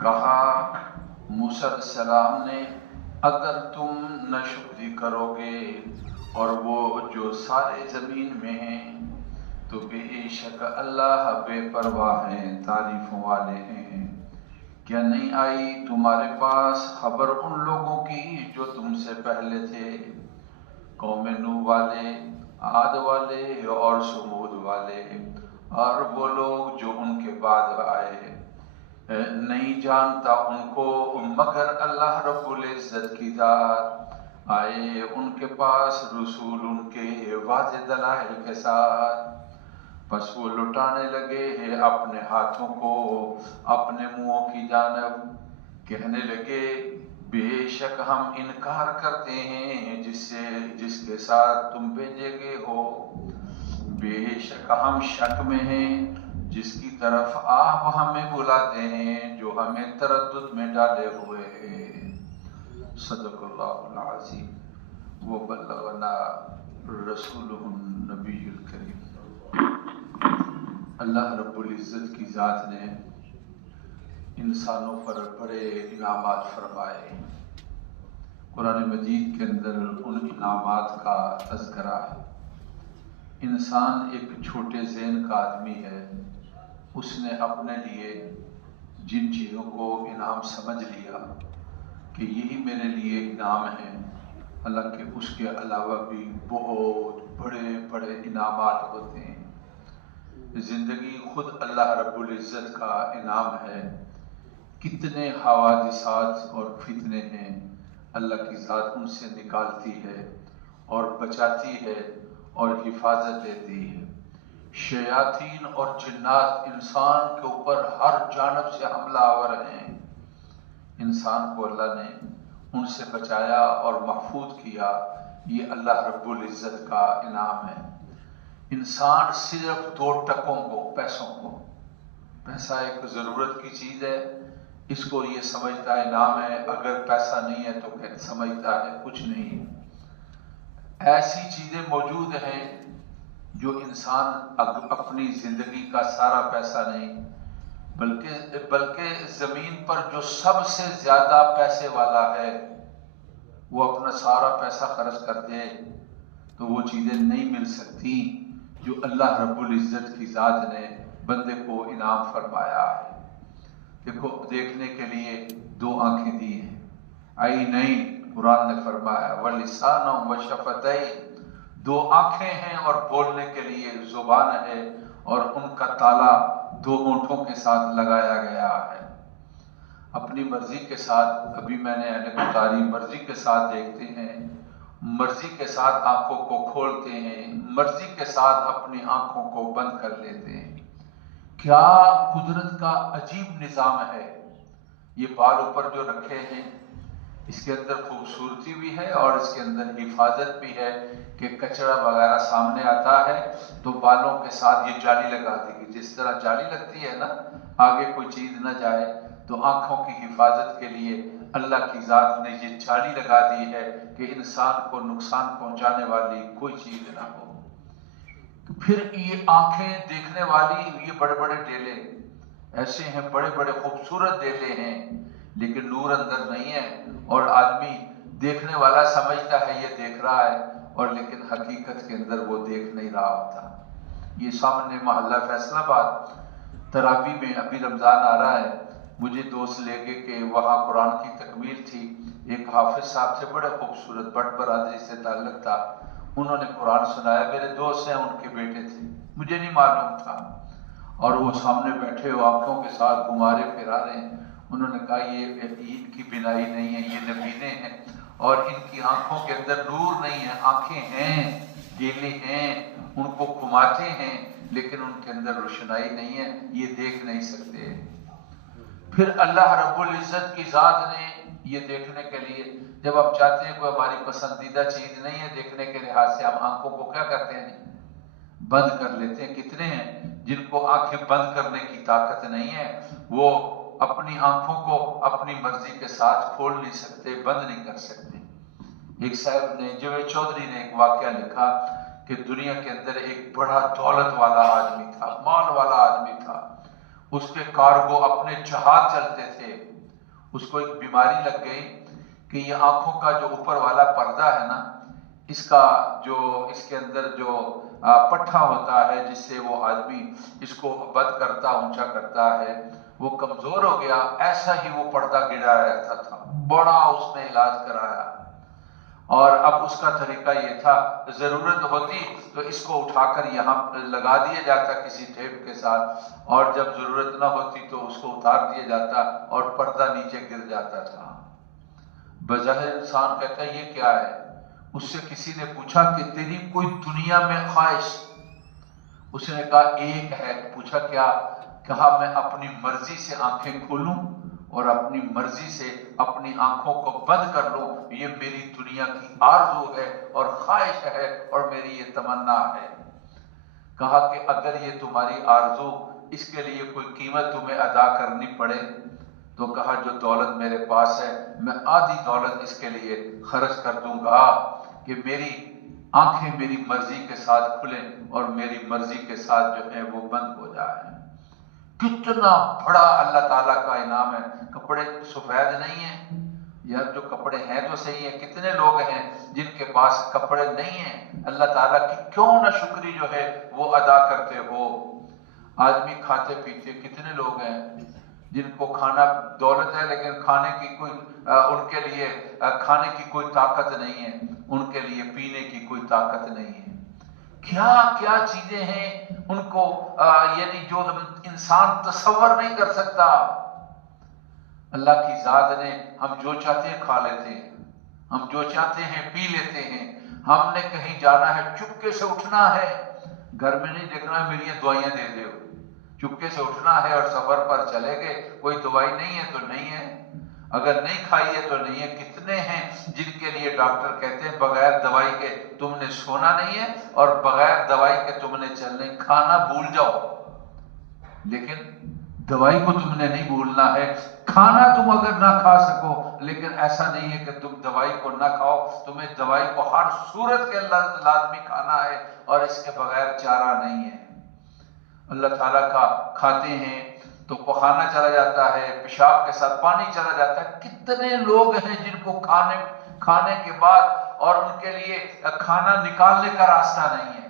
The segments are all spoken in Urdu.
کہا موسیٰ علیہ السلام نے اگر تم نہ شکری کرو گے اور وہ جو سارے زمین میں ہیں تو بے شک اللہ بے پرواہ ہیں، تعریفوں والے ہیں۔ کیا نہیں آئی تمہارے پاس خبر ان لوگوں کی جو تم سے پہلے تھے، قوم نوح والے، عاد والے اور سمود والے، اور وہ لوگ جو ان کے بعد آئے؟ نہیں جانتا ان کو مگر اللہ رب العزت کی ذات۔ آئے ان کے پاس رسول ان کے واضح دلائل کے ساتھ، پس وہ لٹانے لگے ہیں اپنے ہاتھوں کو اپنے منہوں کی جانب، کہنے لگے بے شک ہم انکار کرتے ہیں جس کے ساتھ تم بھیجے گئے ہو، بے شک ہم شک میں ہیں جس کی طرف آپ ہمیں بلاتے ہیں، جو ہمیں تردد میں ڈالے ہوئے ہیں۔ صدق اللہ العظیم و بلغنا رسولہ النبی الکریم۔ اللہ رب العزت کی ذات نے انسانوں پر بڑے انعامات فرمائے۔ قرآن مجید کے اندر ان انعامات کا تذکرہ ہے۔ انسان ایک چھوٹے ذہن کا آدمی ہے، اس نے اپنے لیے جن چیزوں کو انعام سمجھ لیا کہ یہی میرے لیے انعام ہے، حالانکہ اس کے علاوہ بھی بہت بڑے بڑے انعامات ہوتے ہیں۔ زندگی خود اللہ رب العزت کا انعام ہے۔ کتنے حوادثات اور فتنے ہیں، اللہ کی ذات ان سے نکالتی ہے اور بچاتی ہے اور حفاظت دیتی ہے۔ شیاطین اور جنات انسان کے اوپر ہر جانب سے حملہ آور ہیں، انسان کو اللہ نے ان سے بچایا اور محفوظ کیا، یہ اللہ رب العزت کا انعام ہے۔ انسان صرف 2 ٹکوں کو، پیسوں کو، پیسہ ایک ضرورت کی چیز ہے، اس کو یہ سمجھتا ہے انعام ہے، اگر پیسہ نہیں ہے تو سمجھتا ہے کچھ نہیں۔ ایسی چیزیں موجود ہیں جو انسان اپنی زندگی کا سارا پیسہ نہیں، بلکہ زمین پر جو سب سے زیادہ پیسے والا ہے وہ اپنا سارا پیسہ خرچ کر دے تو وہ چیزیں نہیں مل سکتی جو اللہ رب العزت کی ذات نے بندے کو انعام فرمایا ہے۔ دیکھو، دیکھنے کے لیے 2 آنکھیں دی ہیں، عینین، قرآن نے فرمایا وَلِسَانًا وَشَفَتَيْن، 2 آنکھیں ہیں اور بولنے کے لیے زبان ہے، اور ان کا تالا 2 ہونٹوں کے ساتھ لگایا گیا ہے۔ اپنی مرضی کے ساتھ، ابھی میں نے گزاری، مرضی کے ساتھ دیکھتے ہیں، مرضی کے ساتھ آنکھوں کو کھولتے ہیں، مرضی کے ساتھ اپنی آنکھوں کو بند کر لیتے ہیں۔ کیا قدرت کا عجیب نظام ہے۔ یہ بال اوپر جو رکھے ہیں اس کے اندر خوبصورتی بھی ہے اور اس کے اندر حفاظت بھی ہے کہ کچرا وغیرہ سامنے آتا ہے تو بالوں کے ساتھ یہ جالی لگا دی گئی، جس طرح جالی لگتی ہے نا آگے کوئی چیز نہ جائے، تو آنکھوں کی حفاظت کے لیے اللہ کی ذات نے یہ جالی لگا دی ہے کہ انسان کو نقصان پہنچانے والی کوئی چیز نہ ہو۔ پھر یہ آنکھیں دیکھنے والی، یہ بڑے بڑے ڈیلے ایسے ہیں، بڑے بڑے خوبصورت ڈیلے ہیں لیکن نور اندر نہیں ہے، اور آدمی دیکھنے والا سمجھتا ہے یہ دیکھ رہا ہے، اور لیکن حقیقت کے اندر وہ دیکھ نہیں رہا ہوتا۔ یہ سامنے محلہ فیصل آباد تراویح میں ابھی رمضان آ رہا ہے، مجھے دوست لے کے کہ وہاں قرآن کی تکمیل تھی، ایک حافظ صاحب سے بڑے خوبصورت بٹ برادری سے تعلق تھا، انہوں نے قرآن سنایا، میرے دوست ہیں، ان کے بیٹے تھے، مجھے نہیں معلوم تھا، اور وہ سامنے بیٹھے ہو آنکھوں کے ساتھ گمارے پھرا رہے ہیں۔ انہوں نے کہا یہ ان کی بینائی نہیں ہے، یہ نبینے ہیں اور ان کی آنکھوں کے اندر نور نہیں ہے، آنکھیں ہیں، ڈیلے ہیں، ان کو گھماتے ہیں لیکن ان کے اندر روشنائی نہیں ہے، یہ دیکھ نہیں سکتے۔ پھر اللہ رب العزت کی ذات نے یہ دیکھنے کے لیے، جب ہم چاہتے ہیں کوئی ہماری پسندیدہ چیز نہیں ہے دیکھنے کے لحاظ سے، ہم آنکھوں کو کیا کرتے ہیں؟ بند کر لیتے ہیں۔ کتنے ہیں جن کو آنکھیں بند کرنے کی طاقت نہیں ہے، وہ اپنی آنکھوں کو اپنی مرضی کے ساتھ کھول نہیں سکتے، بند نہیں کر سکتے۔ ایک صاحب نے، جاوید چودھری نے ایک واقعہ لکھا کہ دنیا کے اندر ایک بڑا دولت والا آدمی تھا، مال والا آدمی تھا، اس کے کارگو اپنے جہاز چلتے تھے، اس کو ایک بیماری لگ گئی کہ یہ آنکھوں کا جو اوپر والا پردہ ہے نا، اس کا جو اس کے اندر جو پٹھا ہوتا ہے جس سے وہ آدمی اس کو بند کرتا اونچا کرتا ہے، وہ کمزور ہو گیا. ایسا ہی وہ پردہ گرا رہتا تھا. بڑا اس نے علاج کرایا، اور اب اس کا طریقہ یہ تھا، ضرورت ہوتی تو اس کو اٹھا کر یہاں لگا دیا جاتا کسی ٹیپ کے ساتھ، اور جب ضرورت نہ ہوتی تو اس کو اتار دیا جاتا اور پردہ نیچے گر جاتا تھا. بظاہر انسان کہتا ہے یہ کیا ہے؟ اس سے کسی نے پوچھا کہ تیری کوئی دنیا میں خواہش؟ اس نے کہا ایک ہے. پوچھا کیا؟ کہا میں اپنی مرضی سے آنکھیں کھولوں اور اپنی مرضی سے اپنی آنکھوں کو بند کر لوں. یہ میری دنیا کی آرزو ہے اور خواہش ہے اور میری یہ تمنا ہے. کہا کہ اگر یہ تمہاری آرزو، اس کے لیے کوئی قیمت تمہیں ادا کرنی پڑے تو کہا جو دولت میرے پاس ہے میں آدھی دولت اس کے لیے خرچ کر دوں گا کہ میری آنکھیں میری مرضی کے ساتھ کھلیں اور میری مرضی کے ساتھ جو ہے وہ بند ہو جائیں. کتنا بڑا اللہ تعالیٰ کا انعام ہے. کپڑے سفید نہیں ہیں یار، جو کپڑے ہیں تو صحیح ہے. کتنے لوگ ہیں جن کے پاس کپڑے نہیں ہیں؟ اللہ تعالیٰ کی کیوں نہ شکری جو ہے وہ ادا کرتے ہو. آدمی کھاتے پیتے کتنے لوگ ہیں جن کو کھانا دولت ہے لیکن کھانے کی کوئی ان کے لیے کھانے کی کوئی طاقت نہیں ہے، ان کے لیے پینے کی کوئی طاقت نہیں ہے. کیا کیا چیزیں ہیں ان کو یعنی جو انسان تصور نہیں کر سکتا. اللہ کی ذات نے ہم جو چاہتے ہیں کھا لیتے ہیں، ہم جو چاہتے ہیں پی لیتے ہیں. ہم نے کہیں جانا ہے چپکے سے اٹھنا ہے، گھر میں نہیں دیکھنا میری یہ دوائیاں دے دو. چپکے سے اٹھنا ہے اور سفر پر چلے گئے. کوئی دوائی نہیں ہے تو نہیں ہے، اگر نہیں کھائی ہے تو نہیں ہے. کتنے ہیں جن کے لیے ڈاکٹر کہتے ہیں بغیر دوائی کے تم نے سونا نہیں ہے اور بغیر دوائی کے تم نے چلنا. کھانا بھول جاؤ لیکن دوائی کو تم نے نہیں بھولنا ہے. کھانا تم اگر نہ کھا سکو لیکن ایسا نہیں ہے کہ تم دوائی کو نہ کھاؤ. تمہیں دوائی کو ہر صورت کے اللہ لازمی کھانا ہے اور اس کے بغیر چارہ نہیں ہے. اللہ تعالیٰ کا کھاتے ہیں تو پخانا چلا جاتا ہے، پیشاب کے ساتھ پانی چلا جاتا ہے. کتنے لوگ ہیں جن کو کھانے کے بعد اور ان کے لیے کھانا نکالنے کا راستہ نہیں ہے.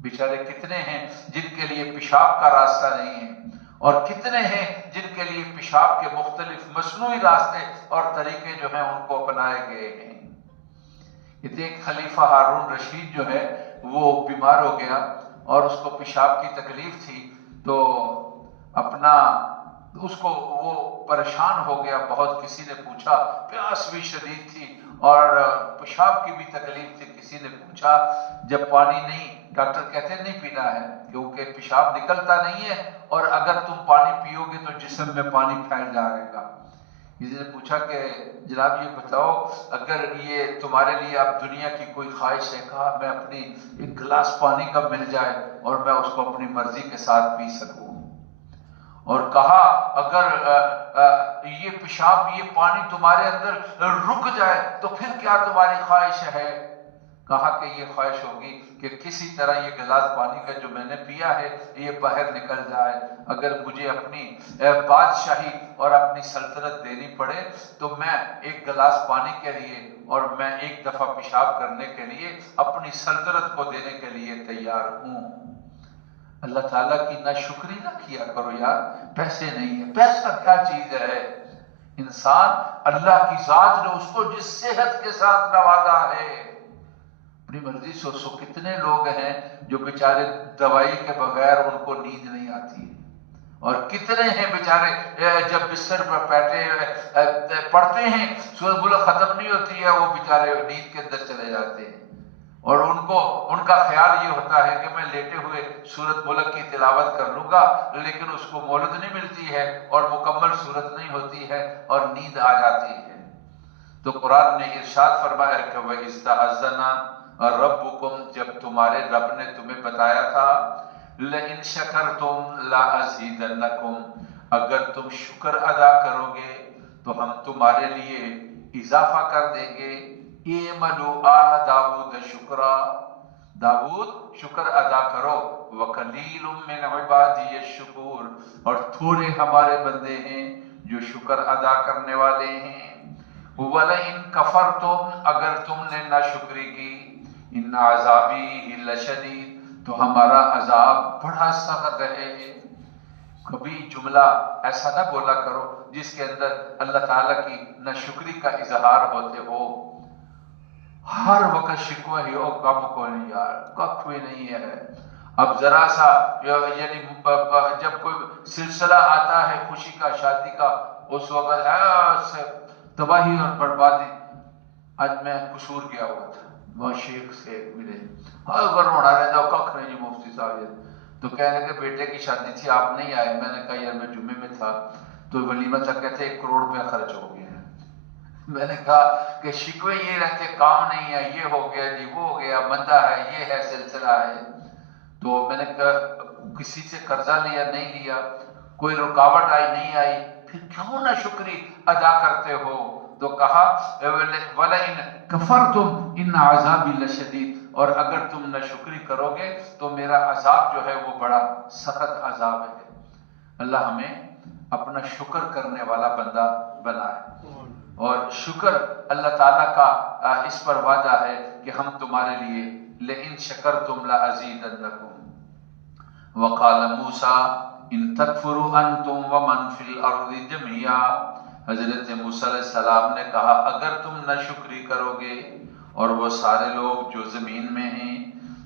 بیچارے کتنے ہیں جن کے لیے پیشاب کا راستہ نہیں ہے، اور کتنے ہیں جن کے لیے پیشاب کے مختلف مصنوعی راستے اور طریقے جو ہیں ان کو اپنائے گئے ہیں. ایک خلیفہ ہارون رشید جو ہے وہ بیمار ہو گیا اور اس کو پیشاب کی تکلیف تھی، تو اپنا اس کو وہ پریشان ہو گیا بہت. کسی نے پوچھا، پیاس بھی شدید تھی اور پیشاب کی بھی تکلیف تھی. کسی نے پوچھا جب پانی نہیں، ڈاکٹر کہتے ہیں نہیں پینا ہے کیونکہ پیشاب نکلتا نہیں ہے اور اگر تم پانی پیو گے تو جسم میں پانی پھیل جائے گا. کسی نے پوچھا کہ جناب یہ بتاؤ اگر یہ تمہارے لیے اب دنیا کی کوئی خواہش ہے؟ کہا میں اپنی ایک گلاس پانی کا مل جائے اور میں اس کو اپنی مرضی کے ساتھ پی سکوں. اور کہا اگر یہ پیشاب یہ پانی تمہارے اندر رک جائے تو پھر کیا تمہاری خواہش ہے؟ کہا کہ یہ خواہش ہوگی کہ کسی طرح یہ گلاس پانی کا جو میں نے پیا ہے یہ باہر نکل جائے. اگر مجھے اپنی بادشاہی اور اپنی سلطنت دینی پڑے تو میں ایک گلاس پانی کے لیے اور میں ایک دفعہ پیشاب کرنے کے لیے اپنی سلطنت کو دینے کے لیے تیار ہوں. اللہ تعالیٰ کی ناشکری نہ کیا کرو یار. پیسے نہیں ہے، پیسہ کیا چیز ہے؟ انسان اللہ کی ذات نے اس کو جس صحت کے ساتھ نوازا ہے اپنی مرضی سے. سو کتنے لوگ ہیں جو بیچارے دوائی کے بغیر ان کو نیند نہیں آتی ہے، اور کتنے ہیں بیچارے جب بستر پر بیٹھے پڑھتے ہیں سورۃ ملک ختم نہیں ہوتی ہے وہ بیچارے نیند کے اندر چلے جاتے ہیں، اور ان کا خیال یہ ہوتا ہے کہ میں لیٹے ہوئے سورۃ ملک کی تلاوت کر لوں گا، لیکن اس کو مہلت نہیں ملتی ہے اور مکمل سورت نہیں ہوتی ہے اور نیند آ جاتی ہے. تو قرآن نے ارشاد فرمایا کہ وَإِذْ ربکم، جب تمہارے رب نے تمہیں بتایا تھا لئن شکرتم لازیدنکم، اگر تم شکر ادا کرو گے تو ہم تمہارے لیے اضافہ کر دیں گے. اعملوا آل داؤد شکرا، داؤد شکر ادا کرو، وقلیل من عبادی الشکور، اور تھوڑے ہمارے بندے ہیں جو شکر ادا کرنے والے ہیں۔ وَلَئِن كَفَرْتُمْ، اگر تم نے ناشکری کی، ان عذابی لشدید، تو ہمارا عذاب بڑا سخت ہے۔ کبھی جملہ ایسا نہ بولا کرو جس کے اندر اللہ تعالیٰ کی ناشکری کا اظہار ہوتے ہو۔ ہر وقت شکوہ ہی او کم کو نہیں یار، کب کوئی نہیں ہے۔ اب ذرا سا یعنی جب کوئی سلسلہ آتا ہے خوشی کا، شادی کا، اس وقت ایسے تباہی اور بربادی۔ آج میں قصور گیا ہوا تھا، وہ شیخ سے ملے، اگر رونا رہ جاؤ کخ نہیں مفتی صاحب، تو کہنے کہ بیٹے کی شادی تھی آپ نہیں آئے۔ میں نے کہا یار میں جمعے میں تھا، تو ولیمہ تک کہتے 1 کروڑ روپیہ خرچ ہو گیا ہے۔ میں نے کہا کہ شکوے یہ رہتے کام نہیں ہے، یہ ہو گیا جی، وہ ہو گیا، مندہ ہے، یہ ہے، سلسلہ ہے۔ تو میں نے کہا کسی سے قرضہ لیا نہیں لیا، کوئی رکاوٹ آئی نہیں آئی، پھر کیوں نہ شکری ادا کرتے ہو؟ تو کہا وَلَئِن كَفَرْتُمْ إِنَّ عَذَابِي لَشَدِيدٌ، اور اگر تم نہ شکری کرو گے تو میرا عذاب جو ہے وہ بڑا سخت عذاب ہے۔ اللہ ہمیں اپنا شکر کرنے والا بندہ بنائے، اور شکر اللہ تعالیٰ کا اس پر وعدہ ہے کہ ہم تمہارے لیے لئن شکرتم لأزیدنکم، وقال موسیٰ ان تکفروا انتم ومن فی الارض جميعا، حضرت موسیٰ علیہ السلام نے کہا اگر تم نہ شکری کرو گے اور وہ سارے لوگ جو زمین میں ہیں،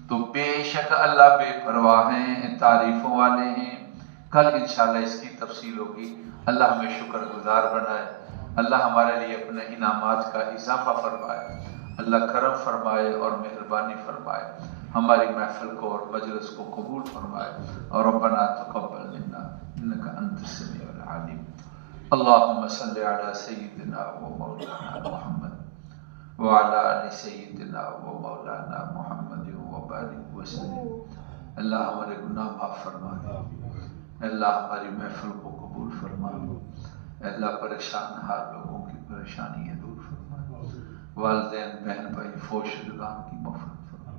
تو بے شک اللہ بے پرواہ ہیں، تعریفوں والے ہیں۔ کل انشاءاللہ اس کی تفصیل ہوگی۔ اللہ ہمیں شکر گزار بنائے، اللہ ہمارے لیے اپنے انعامات کا اضافہ فرمائے، اللہ کرم فرمائے اور مہربانی فرمائے، ہماری محفل کو اور مجلس کو قبول فرمائے، اور ربنا تقبل منا انک انت السمیع العلیم۔ اللہم صلی علی سیدنا و مولانا محمد وعلی آل سیدنا و مولانا محمد وبارک وسلم۔ اللہ ہمارے گناہ معاف فرما دے، اللہ ہماری محفل کو قبول فرما، اللہ پریشان حال لوگوں کی پریشانیاں دور فرما، والدین بہن بھائی فوش شدگان کی مغفرت فرما،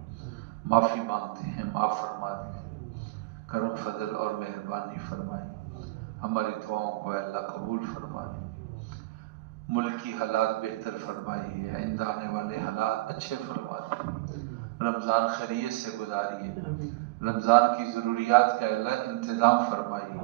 معافی مانگتے ہیں معاف فرما دیں، کرم فضل اور مہربانی فرمائیں، ہماری دعاؤں کو اللہ قبول فرمائیں، ملک کی حالات بہتر فرمائیے، آئندہ آنے والے حالات اچھے فرما دیں، رمضان خیریت سے گزاریے، رمضان کی ضروریات کا اللہ انتظام فرمائیے،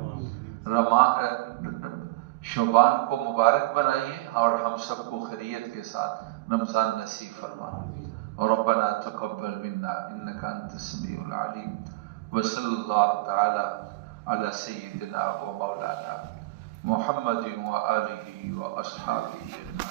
شعبان کو مبارک بنائیے اور ہم سب کو خیریت کے ساتھ رمضان نصیب فرمائیے، اور ربنا تقبل منا انک انت السمیع العلیم، وصلی اللہ تعالی علی سیدنا و مولانا محمد و آلہ و اصحابہ اجمعین۔